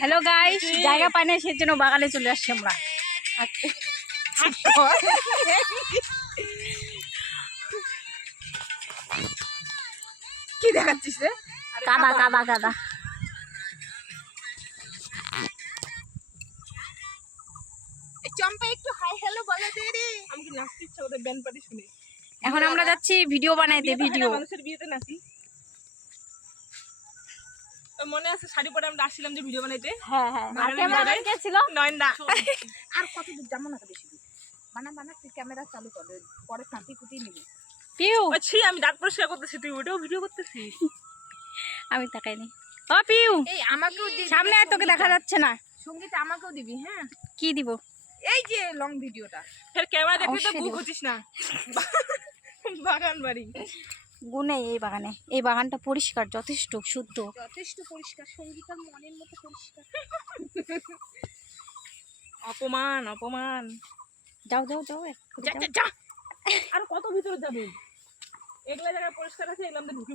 Hello guys, জায়গা পাই না সেজন্য বাগানে চলে আসছি আমরা। কি দেখাচ্ছিস রে? কাদা কাদা কাদা। চম্পা একটু হাই হ্যালো বলে দে রে। আমি কি নাচতে ইচ্ছা ওদের ব্যান্ড পার্টি শুনে। এখন আমরা যাচ্ছি ভিডিও বানাইতে। ভিডিও মানুষের বিয়েতে নাচি। মনে আছে শাড়ি পরে আমরা আসছিলাম যে ভিডিও বানাইতে? হ্যাঁ হ্যাঁ। আর ক্যামেরাম্যান কে ছিল? নয়নদা। আর কত দূর যাবো না বেশি। বানা তুই ক্যামেরা চালু কর, পরে কাটি কুটি নিবি। পিউ, আচ্ছা আমি দাঁত পরিষ্কার করতেছি, তুই ওটাও ভিডিও করতেছিস? আমি তাকাইনি। ও পিউ, এই আমাকেও দিবি, সামনে আয়, তোকে দেখা যাচ্ছে না। সঙ্গীত আমাকেও দিবি। হ্যাঁ কি দিব? এই যে লং ভিডিওটা। ফের ক্যামেরা দেখলে তো অবশ্যই গু দিব। খুঁজিস না। বাগান বাড়ি গুনে এই বাগানে, এই বাগানটা পরিষ্কার, যথেষ্ট শুদ্ধ। যথেষ্ট পরিষ্কার, সঙ্গীতার মনের মতো পরিষ্কার। অপমান অপমান। যাও যাও যাও, যা যা যা। আর কত ভিতরে যাবেন? এগুলা জায়গা পরিষ্কার আছে, এগুলা আমরা ঢুকে